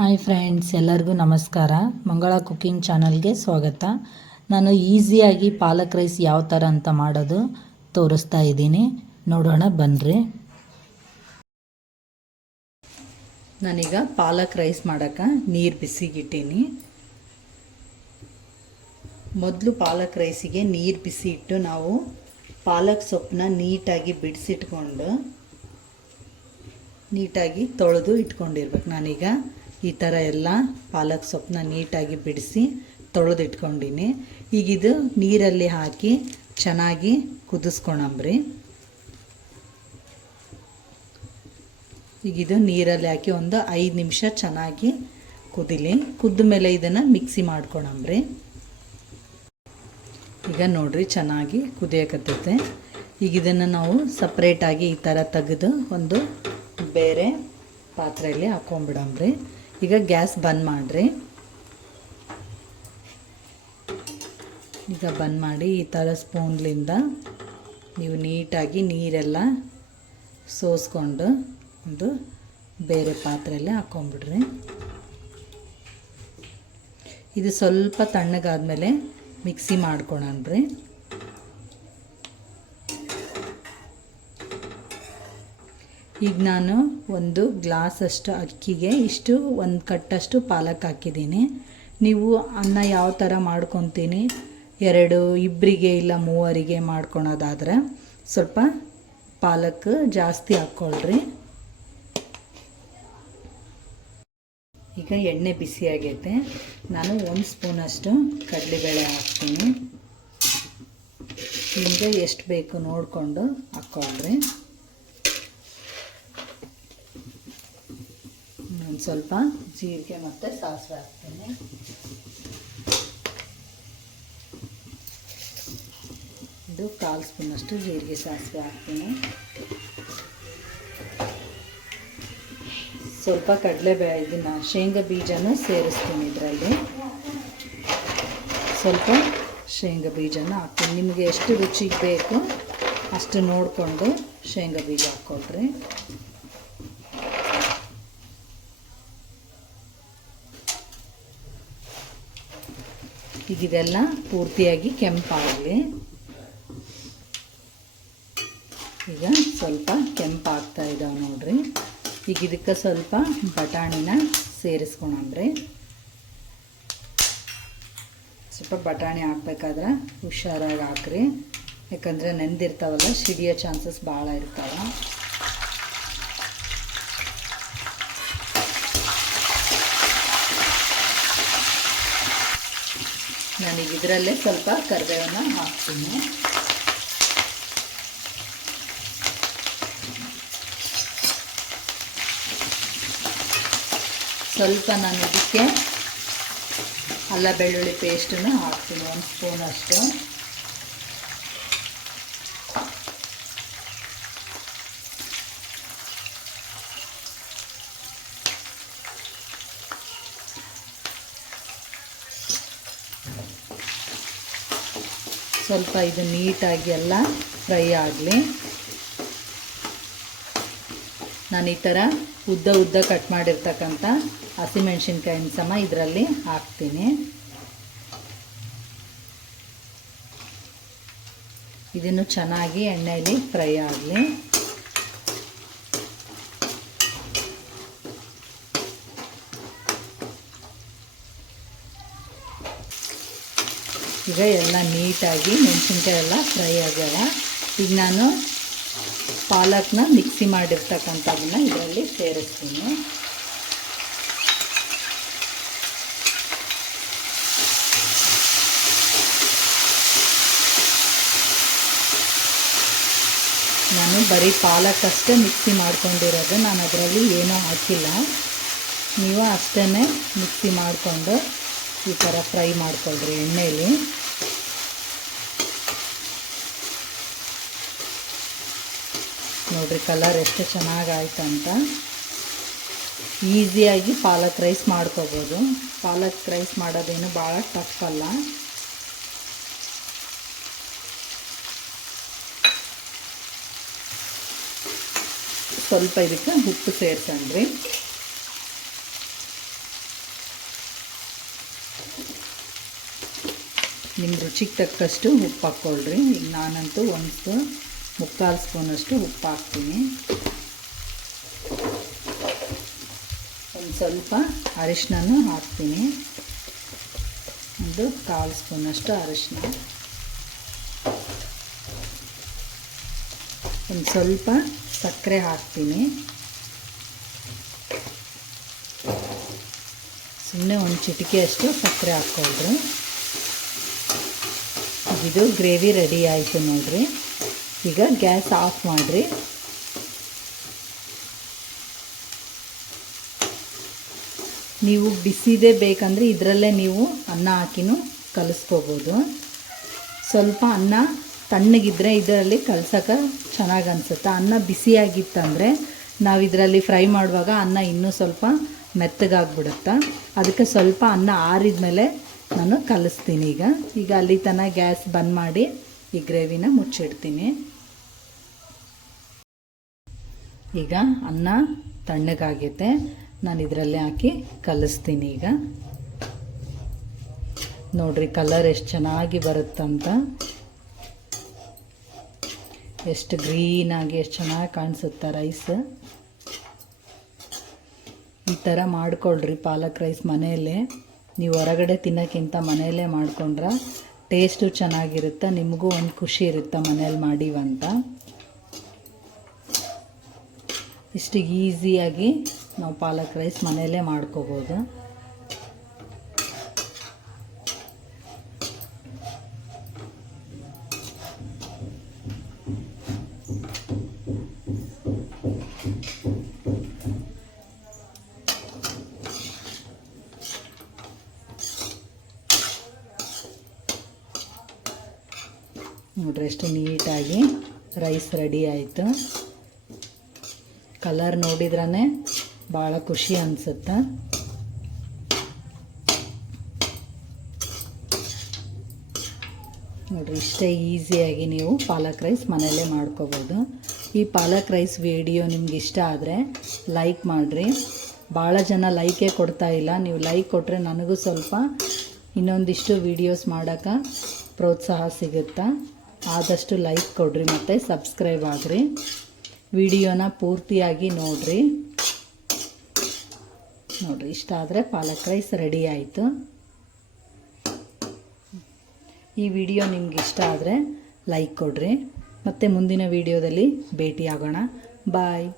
Hi friends, ಎಲ್ಲರಿಗೂ ನಮಸ್ಕಾರ. ಮಂಗಳ ಕುಕಿಂಗ್ ಚಾನಲ್ಗೆ ಸ್ವಾಗತ. ನಾನು ಈಸಿಯಾಗಿ ಪಾಲಕ್ ರೈಸ್ ಯಾವ ಥರ ಅಂತ ಮಾಡೋದು ತೋರಿಸ್ತಾ ಇದ್ದೀನಿ. ನೋಡೋಣ ಬನ್ನಿರಿ. ನಾನೀಗ ಪಾಲಕ್ ರೈಸ್ ಮಾಡೋಕ್ಕೆ ನೀರು ಬಿಸಿಗಿಟ್ಟೀನಿ. ಮೊದಲು ಪಾಲಕ್ ರೈಸಿಗೆ ನೀರು ಬಿಸಿ ಇಟ್ಟು ನಾವು ಪಾಲಕ್ ಸೊಪ್ಪನ್ನ ನೀಟಾಗಿ ಬಿಡಿಸಿಟ್ಕೊಂಡು ನೀಟಾಗಿ ತೊಳೆದು ಇಟ್ಕೊಂಡಿರ್ಬೇಕು. ನಾನೀಗ ಈ ಥರ ಎಲ್ಲ ಪಾಲಕ್ ಸೊಪ್ಪನ್ನ ನೀಟಾಗಿ ಬಿಡಿಸಿ ತೊಳೆದು ಇಟ್ಕೊಂಡಿನಿ. ಈಗಿದು ನೀರಲ್ಲಿ ಹಾಕಿ ಚೆನ್ನಾಗಿ ಕುದಿಸ್ಕೊಳಂಬ್ರಿ. ಈಗಿದು ನೀರಲ್ಲಿ ಹಾಕಿ ಒಂದು 5 ನಿಮಿಷ ಚೆನ್ನಾಗಿ ಕುದಿಲಿ. ಕುದ್ದ ಮೇಲೆ ಇದನ್ನು ಮಿಕ್ಸಿ ಮಾಡ್ಕೊಳಂಬ್ರಿ. ಈಗ ನೋಡ್ರಿ ಚೆನ್ನಾಗಿ ಕುದಿಯಕತ್ತೈತೆ. ಈಗ ಇದನ್ನು ನಾವು ಸಪ್ರೇಟಾಗಿ ಈ ಥರ ತೆಗೆದು ಒಂದು ಬೇರೆ ಪಾತ್ರೆಯಲ್ಲಿ ಹಾಕೊಂಡ್ಬಿಡಂಬ್ರಿ. ಈಗ ಗ್ಯಾಸ್ ಬಂದ್ ಮಾಡಿರಿ. ಈಗ ಬಂದ್ ಮಾಡಿ ಈ ಥರ ಸ್ಪೂನ್ಲಿಂದ ನೀವು ನೀಟಾಗಿ ನೀರೆಲ್ಲ ಸೋಸ್ಕೊಂಡು ಒಂದು ಬೇರೆ ಪಾತ್ರೆಯಲ್ಲಿ ಹಾಕೊಂಡ್ಬಿಡ್ರಿ. ಇದು ಸ್ವಲ್ಪ ತಣ್ಣಗಾದ್ಮೇಲೆ ಮಿಕ್ಸಿ ಮಾಡ್ಕೊಳಣ್ರಿ. ಈಗ ನಾನು ಒಂದು ಗ್ಲಾಸಷ್ಟು ಅಕ್ಕಿಗೆ ಇಷ್ಟು ಒಂದು ಕಟ್ಟಷ್ಟು ಪಾಲಕ್ ಹಾಕಿದ್ದೀನಿ. ನೀವು ಅನ್ನ ಯಾವ ಥರ ಮಾಡ್ಕೊತೀನಿ, 2 ಇಬ್ಬರಿಗೆ ಇಲ್ಲ 3 ಮಾಡ್ಕೊಳೋದಾದ್ರೆ ಸ್ವಲ್ಪ ಪಾಲಕ್ ಜಾಸ್ತಿ ಹಾಕ್ಕೊಳ್ರಿ. ಈಗ ಎಣ್ಣೆ ಬಿಸಿ ಆಗೈತೆ. ನಾನು 1 ಸ್ಪೂನಷ್ಟು ಕಡಲೆಬೇಳೆ ಹಾಕ್ತೀನಿ. ನಿಮಗೆ ಎಷ್ಟು ಬೇಕು ನೋಡಿಕೊಂಡು ಹಾಕ್ಕೊಳ್ರಿ. ಒಂದು ಸ್ವಲ್ಪ ಜೀರಿಗೆ ಮತ್ತು ಸಾಸಿವೆ ಹಾಕ್ತೀನಿ. ಇದು 1/4 ಸ್ಪೂನಷ್ಟು ಜೀರಿಗೆ ಸಾಸಿವೆ ಹಾಕ್ತೀನಿ. ಸ್ವಲ್ಪ ಕಡಲೆಬೇಳೆ ಇದನ್ನು ಶೇಂಗಾ ಬೀಜನೂ ಸೇರಿಸ್ತೀನಿ. ಇದರಲ್ಲಿ ಸ್ವಲ್ಪ ಶೇಂಗಾ ಬೀಜನ ಹಾಕ್ತೀನಿ. ನಿಮಗೆ ಎಷ್ಟು ರುಚಿಗೆ ಬೇಕು ಅಷ್ಟು ನೋಡಿಕೊಂಡು ಶೇಂಗಾ ಬೀಜ ಹಾಕ್ಕೊಳ್ರಿ. ಈಗ ಇದೆಲ್ಲ ಪೂರ್ತಿಯಾಗಿ ಕೆಂಪಾಗಲಿ. ಈಗ ಸ್ವಲ್ಪ ಕೆಂಪಾಗ್ತಾ ಇದ್ದಾವೆ ನೋಡ್ರಿ. ಈಗ ಇದಕ್ಕೆ ಸ್ವಲ್ಪ ಬಟಾಣಿನ ಸೇರಿಸ್ಕೊಳಂಬ್ರಿ. ಸ್ವಲ್ಪ ಬಟಾಣಿ ಹಾಕ್ಬೇಕಾದ್ರೆ ಹುಷಾರಾಗಿ ಹಾಕ್ರಿ, ಯಾಕಂದರೆ ನೆಂದಿರ್ತಾವಲ್ಲ ಸಿಡಿಯೋ ಚಾನ್ಸಸ್ ಭಾಳ ಇರ್ತಾವೆ. ನಾನೀಗ ಇದರಲ್ಲೇ ಸ್ವಲ್ಪ ಕರಿಬೇವನ್ನ ಹಾಕ್ತೀನಿ. ಸ್ವಲ್ಪ ನಾನು ಇದಕ್ಕೆ ಅಲ್ಲ ಬೆಳ್ಳುಳ್ಳಿ ಪೇಸ್ಟನ್ನು ಹಾಕ್ತೀನಿ, 1 ಸ್ಪೂನಷ್ಟು. ಸ್ವಲ್ಪ ಇದು ನೀಟಾಗಿ ಎಲ್ಲ ಫ್ರೈ ಆಗಲಿ. ನಾನು ಈ ಥರ ಉದ್ದ ಕಟ್ ಮಾಡಿರ್ತಕ್ಕಂಥ ಹಸಿಮೆಣ್ಸಿನ್ಕಾಯಿನ ಸಮ ಇದರಲ್ಲಿ ಹಾಕ್ತೀನಿ. ಇದನ್ನು ಚೆನ್ನಾಗಿ ಎಣ್ಣೆಯಲ್ಲಿ ಫ್ರೈ ಆಗಲಿ. ಈಗ ಎಲ್ಲ ನೀಟಾಗಿ ಮೆಣಸಿನ್ಕಾಯಿ ಎಲ್ಲ ಫ್ರೈ ಆಗ್ಯಾವ. ಈಗ ನಾನು ಪಾಲಕ್ನ ಮಿಕ್ಸಿ ಮಾಡಿರ್ತಕ್ಕಂಥದನ್ನ ಇದರಲ್ಲಿ ಸೇರಿಸ್ತೀನಿ. ನಾನು ಬರೀ ಪಾಲಕ್ ಅಷ್ಟೇ ಮಿಕ್ಸಿ ಮಾಡ್ಕೊಂಡಿರೋದು, ನಾನು ಅದರಲ್ಲಿ ಏನೂ ಹಾಕಿಲ್ಲ. ನೀವು ಅಷ್ಟೇ ಮಿಕ್ಸಿ ಮಾಡಿಕೊಂಡು ಈ ಥರ ಫ್ರೈ ಮಾಡ್ಕೊಳ್ರಿ ಎಣ್ಣೆಯಲ್ಲಿ. ನೋಡಿರಿ ಕಲರ್ ಎಷ್ಟು ಚೆನ್ನಾಗಾಯ್ತು ಅಂತ. ಈಸಿಯಾಗಿ ಪಾಲಕ್ ರೈಸ್ ಮಾಡ್ಕೋಬೋದು. ಪಾಲಕ್ ರೈಸ್ ಮಾಡೋದೇನು ಭಾಳ ಟಫ್ ಅಲ್ಲ. ಸ್ವಲ್ಪ ಇದಕ್ಕೆ ಉಪ್ಪು ಸೇರಿಸಣ್ರಿ. ನಿಮ್ಮ ರುಚಿಗೆ ತಕ್ಕಷ್ಟು ಉಪ್ಪು ಹಾಕ್ಕೊಳ್ರಿ. ಈಗ ನಾನಂತೂ ಮುಕ್ಕಾಲು ಸ್ಪೂನಷ್ಟು ಉಪ್ಪು ಹಾಕ್ತೀನಿ. ಒಂದು ಸ್ವಲ್ಪ ಅರಿಶಿನೂ ಹಾಕ್ತೀನಿ. ಒಂದು ಕಾಲು ಸ್ಪೂನಷ್ಟು ಅರಿಶಿನ, ಒಂದು ಸ್ವಲ್ಪ ಸಕ್ಕರೆ ಹಾಕ್ತೀನಿ. ಸುಮ್ಮನೆ ಒಂದು ಚಿಟಿಕೆಯಷ್ಟು ಸಕ್ಕರೆ ಹಾಕ್ಕೊಳ್ರಿ. ಇದು ಗ್ರೇವಿ ರೆಡಿ ಆಯಿತು ನೋಡಿರಿ. ಈಗ ಗ್ಯಾಸ್ ಆಫ್ ಮಾಡಿರಿ. ನೀವು ಬಿಸಿದೇ ಬೇಕಂದರೆ ಇದರಲ್ಲೇ ನೀವು ಅನ್ನ ಹಾಕಿನೂ ಕಲಿಸ್ಕೋಬೋದು. ಸ್ವಲ್ಪ ಅನ್ನ ತಣ್ಣಗಿದ್ರೆ ಇದರಲ್ಲಿ ಕಲ್ಸೋಕೆ ಚೆನ್ನಾಗಿ ಅನಿಸುತ್ತೆ. ಅನ್ನ ಬಿಸಿಯಾಗಿತ್ತಂದರೆ ನಾವು ಇದರಲ್ಲಿ ಫ್ರೈ ಮಾಡುವಾಗ ಅನ್ನ ಇನ್ನೂ ಸ್ವಲ್ಪ ಮೆತ್ತಗಾಗ್ಬಿಡುತ್ತೆ. ಅದಕ್ಕೆ ಸ್ವಲ್ಪ ಅನ್ನ ಆರಿದ ಮೇಲೆ ನಾನು ಕಲಿಸ್ತೀನಿ. ಈಗ ಅಲ್ಲಿ ತನಕ ಗ್ಯಾಸ್ ಬಂದ್ ಮಾಡಿ ಈ ಗ್ರೇವಿನ ಮುಚ್ಚಿಡ್ತೀನಿ. ಈಗ ಅನ್ನ ತಣ್ಣಗಾಗೈತೆ, ನಾನು ಇದರಲ್ಲಿ ಹಾಕಿ ಕಲಿಸ್ತೀನಿ. ಈಗ ನೋಡ್ರಿ ಕಲರ್ ಎಷ್ಟು ಚೆನ್ನಾಗಿ ಬರುತ್ತಂತ, ಎಷ್ಟು ಗ್ರೀನಾಗಿ ಎಷ್ಟು ಚೆನ್ನಾಗಿ ಕಾಣಿಸುತ್ತೆ ರೈಸ್. ಈ ಥರ ಮಾಡಿಕೊಳ್ರಿ ಪಾಲಕ್ ರೈಸ್ ಮನೆಯಲ್ಲೇ. ನೀವು ಹೊರಗಡೆ ತಿನ್ನೋಕ್ಕಿಂತ ಮನೆಯಲ್ಲೇ ಮಾಡಿಕೊಂಡ್ರೆ ಟೇಸ್ಟು ಚೆನ್ನಾಗಿರುತ್ತೆ, ನಿಮಗೂ ಒಂದು ಖುಷಿ ಇರುತ್ತೆ ಮನೇಲಿ ಮಾಡಿವಂತ. ಇಷ್ಟು ಈಸಿಯಾಗಿ ನಾವು ಪಾಲಕ್ ರೈಸ್ ಮನೆಯಲ್ಲೇ ಮಾಡ್ಕೋಬೋದು. ನೋಡ್ರಿ ಎಷ್ಟು ನೀಟಾಗಿ ರೈಸ್ ರೆಡಿ ಆಯಿತು. ಕಲರ್ ನೋಡಿದ್ರೇ ಭಾಳ ಖುಷಿ ಅನಿಸುತ್ತೆ. ನೋಡಿರಿ ಇಷ್ಟೇ ಈಸಿಯಾಗಿ ನೀವು ಪಾಲಕ್ ರೈಸ್ ಮನೆಯಲ್ಲೇ ಮಾಡ್ಕೋಬೋದು. ಈ ಪಾಲಕ್ ರೈಸ್ ವಿಡಿಯೋ ನಿಮ್ಗೆ ಇಷ್ಟ ಆದರೆ ಲೈಕ್ ಮಾಡಿರಿ. ಭಾಳ ಜನ ಲೈಕೇ ಕೊಡ್ತಾ ಇಲ್ಲ. ನೀವು ಲೈಕ್ ಕೊಟ್ಟರೆ ನನಗೂ ಸ್ವಲ್ಪ ಇನ್ನೊಂದಿಷ್ಟು ವೀಡಿಯೋಸ್ ಮಾಡೋಕ್ಕೆ ಪ್ರೋತ್ಸಾಹ ಸಿಗುತ್ತೆ. ಆದಷ್ಟು ಲೈಕ್ ಕೊಡ್ರಿ ಮತ್ತು ಸಬ್ಸ್ಕ್ರೈಬ್ ಆಗಿರಿ. ವಿಡಿಯೋನ ಪೂರ್ತಿಯಾಗಿ ನೋಡಿರಿ. ಇಷ್ಟ ಆದರೆ ಪಾಲಕ್ ರೈಸ್ ರೆಡಿ ಆಯಿತು. ಈ ವಿಡಿಯೋ ನಿಮ್ಗೆ ಇಷ್ಟ ಆದರೆ ಲೈಕ್ ಕೊಡ್ರಿ. ಮತ್ತು ಮುಂದಿನ ವಿಡಿಯೋದಲ್ಲಿ ಭೇಟಿಯಾಗೋಣ. ಬಾಯ್.